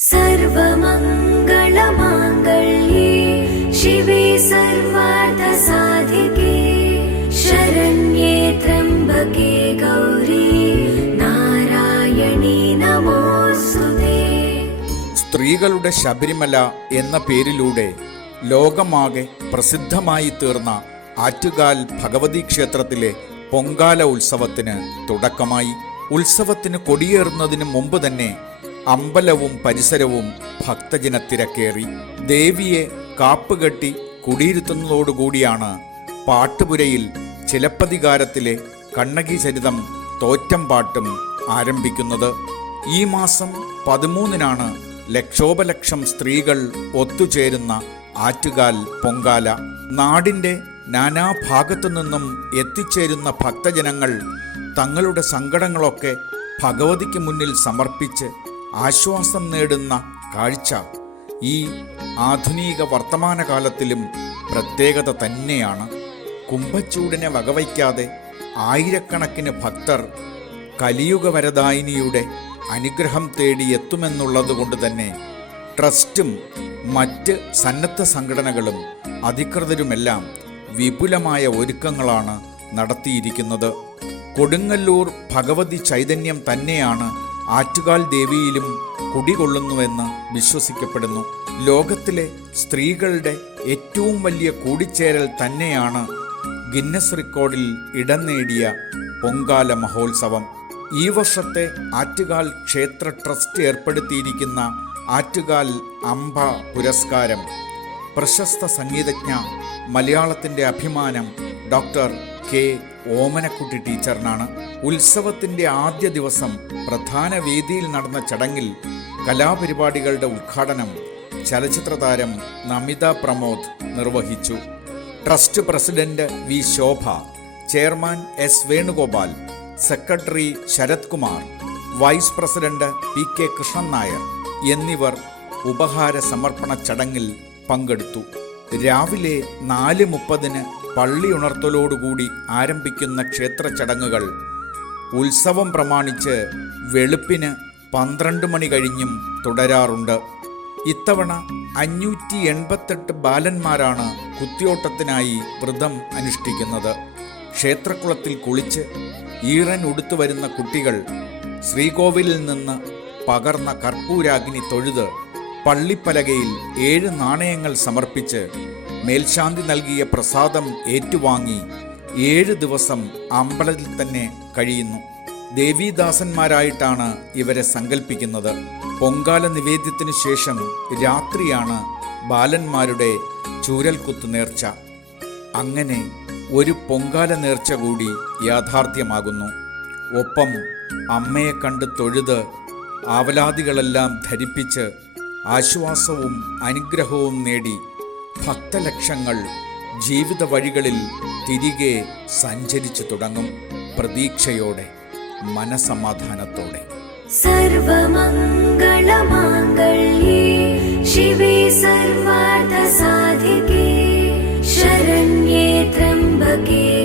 सर्वमङ्गलमाङ्गल्ये शिवे सर्वार्थसाधिके शरण्ये त्र्यम्बके गौरी नारायणी नमोऽस्तु ते സ്ത്രീകളുടെ ശബരിമല എന്ന പേരിലൂടെ ലോകമാകെ പ്രസിദ്ധമായി തീർന്ന ആറ്റുകാൽ ഭഗവതി ക്ഷേത്രത്തിലെ പൊങ്കാല ഉത്സവത്തിന് തുടക്കമായി ഉത്സവത്തിന് കൊടിയേറുന്നതിന് മുമ്പ് തന്നെ അമ്പലവും പരിസരവും ഭക്തജനത്തിരക്കേറി. ദേവിയെ കാപ്പുകെട്ടി കുടിയിരുത്തുന്നതോടുകൂടിയാണ് പാട്ടുപുരയിൽ ചിലപ്പതികാരത്തിലെ കണ്ണകി ചരിതം തോറ്റം പാട്ടും ആരംഭിക്കുന്നത്. ഈ മാസം പതിമൂന്നിനാണ് ലക്ഷോപലക്ഷം സ്ത്രീകൾ ഒത്തുചേരുന്ന ആറ്റുകാൽ പൊങ്കാല. നാടിന്റെ നാനാഭാഗത്തു നിന്നും എത്തിച്ചേരുന്ന ഭക്തജനങ്ങൾ തങ്ങളുടെ സങ്കടങ്ങളൊക്കെ ഭഗവതിക്ക് മുന്നിൽ സമർപ്പിച്ച് ആശ്വാസം നേടുന്ന കാഴ്ച ഈ ആധുനിക വർത്തമാനകാലത്തിലും പ്രത്യേകത തന്നെയാണ്. കുംഭച്ചൂടിനെ വകവയ്ക്കാതെ ആയിരക്കണക്കിന് ഭക്തർ കലിയുഗ വരദായിനിയുടെ അനുഗ്രഹം തേടി എത്തുമെന്നുള്ളതുകൊണ്ട് തന്നെ ട്രസ്റ്റും മറ്റ് സന്നദ്ധ സംഘടനകളും അധികൃതരുമെല്ലാം വിപുലമായ ഒരുക്കങ്ങളാണ് നടത്തിയിരിക്കുന്നത്. കൊടുങ്ങല്ലൂർ ഭഗവതി ചൈതന്യം തന്നെയാണ് ആറ്റുകാൽ ദേവിയിലും കുടികൊള്ളുന്നുവെന്ന് വിശ്വസിക്കപ്പെടുന്നു. ലോകത്തിലെ സ്ത്രീകളുടെ ഏറ്റവും വലിയ കൂടിച്ചേരൽ തന്നെയാണ് ഗിന്നസ് റെക്കോർഡിൽ ഇടം നേടിയ പൊങ്കാല മഹോത്സവം. ഈ വർഷത്തെ ആറ്റുകാൽ ക്ഷേത്ര ട്രസ്റ്റ് ഏർപ്പെടുത്തിയിരിക്കുന്ന ആറ്റുകാൽ അംബ പുരസ്കാരം. പ്രശസ്ത സംഗീതജ്ഞ മലയാളത്തിന്റെ അഭിമാനം ഡോക്ടർ കെ. ഓമനക്കുട്ടി ടീച്ചറിനാണ്. ഉത്സവത്തിന്റെ ആദ്യ ദിവസം പ്രധാന വേദിയിൽ നടന്ന ചടങ്ങിൽ കലാപരിപാടികളുടെ ഉദ്ഘാടനം ചലച്ചിത്ര താരം നമിത പ്രമോദ് നിർവഹിച്ചു. Trust president V Shobha chairman S Venugopal secretary Sarath Kumar vice president P K Krishnan Nair എന്നിവർ ഉപഹാര സമർപ്പണ ചടങ്ങിൽ പങ്കെടുത്തു. രാവിലെ നാല് മുപ്പതിന് പള്ളി ഉണർത്തലോടുകൂടി ആരംഭിക്കുന്ന ക്ഷേത്ര ചടങ്ങുകൾ ഉത്സവം പ്രമാണിച്ച് വെളുപ്പിന് പന്ത്രണ്ട് മണി കഴിഞ്ഞും തുടരാറുണ്ട്. ഇത്തവണ അഞ്ഞൂറ്റി എൺപത്തെട്ട് ബാലന്മാരാണ് കുത്തിയോട്ടത്തിനായി വ്രതം അനുഷ്ഠിക്കുന്നത്. ക്ഷേത്രക്കുളത്തിൽ കുളിച്ച് ഈറൻ ഉടുത്തു വരുന്ന കുട്ടികൾ ശ്രീകോവിലിൽ നിന്ന് പകർന്ന കർപ്പൂരാഗ്നി തൊഴുത് പള്ളിപ്പലകയിൽ ഏഴ് നാണയങ്ങൾ സമർപ്പിച്ച് മേൽശാന്തി നൽകിയ പ്രസാദം ഏറ്റുവാങ്ങി ഏഴ് ദിവസം അമ്പലത്തിൽ തന്നെ കഴിയുന്നു. ദേവീദാസന്മാരായിട്ടാണ് ഇവരെ സങ്കല്പിക്കുന്നത് പൊങ്കാല നിവേദ്യത്തിനു ശേഷം രാത്രിയാണ് ബാലന്മാരുടെ ചൂരൽകുത്ത് നേർച്ച. അങ്ങനെ ഒരു പൊങ്കാല നേർച്ച കൂടി യാഥാർത്ഥ്യമാകുന്നു. ഒപ്പം അമ്മയെ കണ്ട് തൊഴുത് ആവലാദികളെല്ലാം ധരിപ്പിച്ച് ആശ്വാസവും അനുഗ്രഹവും നേടി ഭക്തലക്ഷങ്ങൾ ജീവിത വഴികളിൽ തിരികെ സഞ്ചരിച്ചു തുടങ്ങും പ്രതീക്ഷയോടെ മനസമാധാനത്തോടെ. സർവമംഗളമാംഗൾയേ ശിവേ സർവാർത്ഥ സാധികേ ശരണ്യേ ത്രംബകേ.